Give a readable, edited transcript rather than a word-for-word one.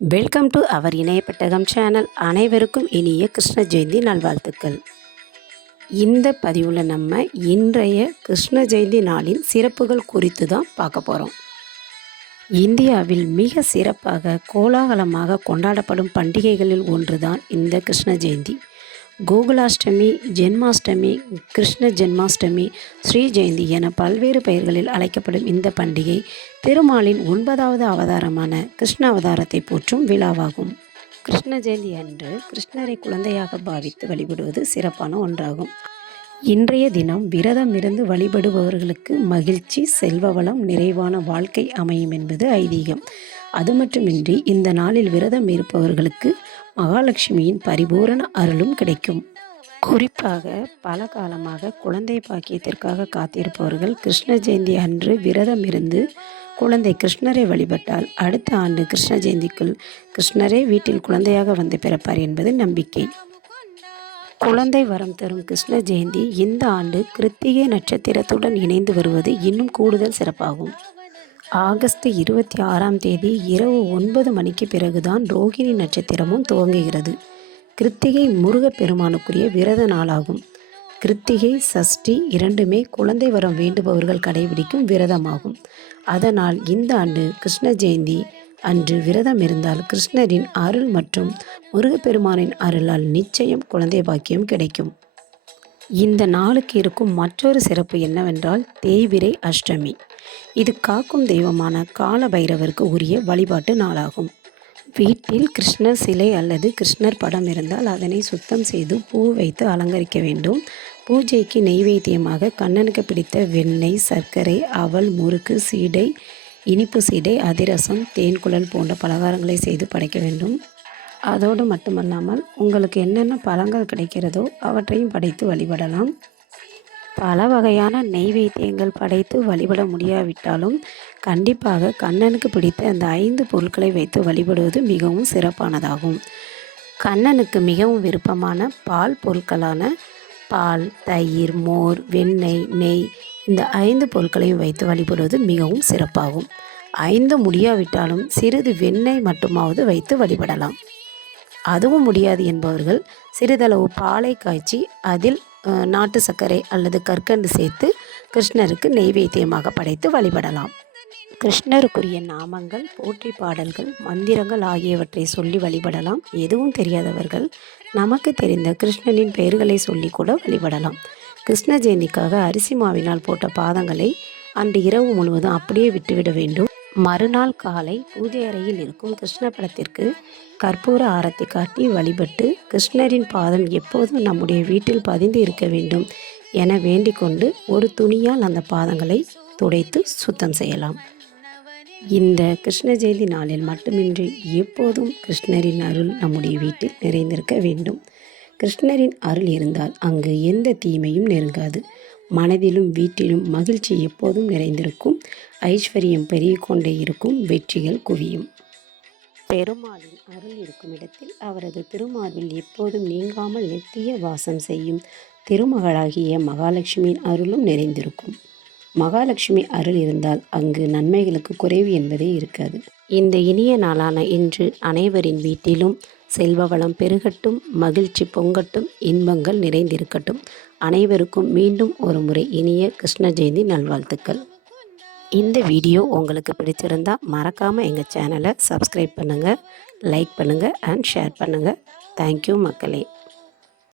Welcome to our இணையப்பட்டகம் channel. அனைவருக்கும் இனிய கிருஷ்ண ஜெயந்தி நல்வாழ்த்துக்கள். இந்த பதிவில் நம்ம இன்றைய கிருஷ்ண ஜெயந்தி நாளின் சிறப்புகள் குறித்து தான் பார்க்க போகிறோம். இந்தியாவில் மிக சிறப்பாக கோலாகலமாக கொண்டாடப்படும் பண்டிகைகளில் ஒன்றுதான் இந்த கிருஷ்ண ஜெயந்தி. கோகுலாஷ்டமி, ஜென்மாஷ்டமி, கிருஷ்ண ஜென்மாஷ்டமி, ஸ்ரீ ஜெயந்தி என பல்வேறு பெயர்களில் அழைக்கப்படும் இந்த பண்டிகை திருமாலின் 9வது அவதாரமான கிருஷ்ண அவதாரத்தை போற்றும் விழாவாகும். கிருஷ்ண ஜெயந்தி அன்று கிருஷ்ணரை குழந்தையாக பாவித்து வழிபடுவது சிறப்பான ஒன்றாகும். இன்றைய தினம் விரதம் இருந்து வழிபடுபவர்களுக்கு மகிழ்ச்சி, செல்வ வளம், நிறைவான வாழ்க்கை அமையும் என்பது ஐதீகம். அது மட்டுமின்றி இந்த நாளில் விரதம் இருப்பவர்களுக்கு மகாலட்சுமியின் பரிபூரண அருளும் கிடைக்கும். குறிப்பாக பல காலமாக குழந்தை பாக்கியத்திற்காக காத்திருப்பவர்கள் கிருஷ்ண ஜெயந்தி அன்று விரதம் இருந்து குழந்தை கிருஷ்ணரை வழிபட்டால் அடுத்த ஆண்டு கிருஷ்ண ஜெயந்திக்குள் கிருஷ்ணரே வீட்டில் குழந்தையாக வந்து பிறப்பார் என்பது நம்பிக்கை. குழந்தை வரம் தரும் கிருஷ்ண ஜெயந்தி இந்த ஆண்டு கிருத்திகை நட்சத்திரத்துடன் இணைந்து வருவது இன்னும் கூடுதல் சிறப்பாகும். ஆகஸ்ட் 26ஆம் தேதி இரவு 9 மணிக்கு பிறகுதான் ரோகிணி நட்சத்திரமும் துவங்குகிறது. கிருத்திகை முருகப்பெருமானுக்குரிய விரத நாளாகும். கிருத்திகை, சஷ்டி இரண்டுமே குழந்தை வரம் வேண்டுபவர்கள் கடைபிடிக்கும் விரதமாகும். அதனால் இந்த ஆண்டு கிருஷ்ண ஜெயந்தி அன்று விரதம் இருந்தால் கிருஷ்ணரின் அருள் மற்றும் முருகப்பெருமானின் அருளால் நிச்சயம் குழந்தை பாக்கியம் கிடைக்கும். இந்த நாளுக்கு இருக்கும் மற்றொரு சிறப்பு என்னவென்றால் தேய்பிறை அஷ்டமி. இது காக்கும் தெய்வமான கால பைரவருக்கு உரிய வழிபாட்டு நாளாகும். வீட்டில் கிருஷ்ணர் சிலை அல்லது கிருஷ்ணர் படம் இருந்தால் அதனை சுத்தம் செய்து பூ வைத்து அலங்கரிக்க வேண்டும். பூஜைக்கு நெய்வேத்தியமாக கண்ணனுக்கு பிடித்த வெண்ணெய், சர்க்கரை, அவல், முறுக்கு, சீடை, இனிப்பு சீடை, அதிரசம், தேன்குழல் போன்ற பலகாரங்களை செய்து படைக்க வேண்டும். அதோடு மட்டுமல்லாமல் உங்களுக்கு என்னென்ன பழங்கள் கிடைக்கிறதோ அவற்றையும் படைத்து வழிபடலாம். பல வகையான நெய்வேத்தியங்கள் படைத்து வழிபட முடியாவிட்டாலும் கண்டிப்பாக கண்ணனுக்கு பிடித்த அந்த 5 பொருட்களை வைத்து வழிபடுவது மிகவும் சிறப்பானதாகும். கண்ணனுக்கு மிகவும் விருப்பமான பால் பொருட்களான பால், தயிர், மோர், வெண்ணெய், நெய் இந்த 5 பொருட்களையும் வைத்து வழிபடுவது மிகவும் சிறப்பாகும். 5 முடியாவிட்டாலும் சிறிது வெண்ணெய் மட்டுமாவது வைத்து வழிபடலாம். அதுவும் முடியாது என்பவர்கள் சிறிதளவு பாலை காய்ச்சி அதில் நாட்டு சர்க்கரை அல்லது கற்கண்டு சேர்த்து கிருஷ்ணருக்கு நெய்வேத்தியமாக படைத்து வழிபடலாம். கிருஷ்ணருக்குரிய நாமங்கள், போற்றி பாடல்கள், மந்திரங்கள் ஆகியவற்றை சொல்லி வழிபடலாம். எதுவும் தெரியாதவர்கள் நமக்கு தெரிந்த கிருஷ்ணனின் பெயர்களை சொல்லி கூட வழிபடலாம். கிருஷ்ண ஜெயந்திக்காக அரிசி மாவினால் போட்ட பாதங்களை அன்று இரவு முழுவதும் அப்படியே விட்டுவிட வேண்டும். மறுநாள் காலை பூஜை அறையில் இருக்கும் கிருஷ்ண படத்திற்கு கற்பூர ஆரத்தி காட்டி வழிபட்டு கிருஷ்ணரின் பாதம் எப்போதும் நம்முடைய வீட்டில் பதிந்து இருக்க வேண்டும் என வேண்டிக் கொண்டு ஒரு துணியால் அந்த பாதங்களை துடைத்து சுத்தம் செய்யலாம். இந்த கிருஷ்ண ஜெயந்தி நாளில் மட்டுமின்றி எப்போதும் கிருஷ்ணரின் அருள் நம்முடைய வீட்டில் நிறைந்திருக்க வேண்டும். கிருஷ்ணரின் அருள் இருந்தால் அங்கு எந்த தீமையும் நெருங்காது. மனதிலும் வீட்டிலும் மகிழ்ச்சி எப்போதும் நிறைந்திருக்கும். ஐஸ்வர்யம் பெருகிக்கொண்டே இருக்கும். வெற்றிகள் குவியும். பெருமாளின் அருள் இருக்கும் இடத்தில் அவரது திருமார்பில் எப்போதும் நீங்காமல் நித்திய வாசம் செய்யும் திருமகளாகிய மகாலட்சுமியின் அருளும் நிறைந்திருக்கும். மகாலட்சுமி அருள் இருந்தால் அங்கு நன்மைகளுக்கு குறைவு என்பதே இருக்காது. இந்த இனிய நாளான இன்று அனைவரின் வீட்டிலும் செல்வ வளம் பெருகட்டும், மகிழ்ச்சி பொங்கட்டும், இன்பங்கள் நிறைந்திருக்கட்டும். அனைவருக்கும் மீண்டும் ஒரு முறை இனிய கிருஷ்ண ஜெயந்தி நல்வாழ்த்துக்கள். இந்த வீடியோ உங்களுக்கு பிடிச்சிருந்தால் மறக்காமல் எங்கள் சேனலை சப்ஸ்கிரைப் பண்ணுங்கள், லைக் பண்ணுங்கள் அண்ட் ஷேர் பண்ணுங்கள். தேங்க்யூ மக்களே.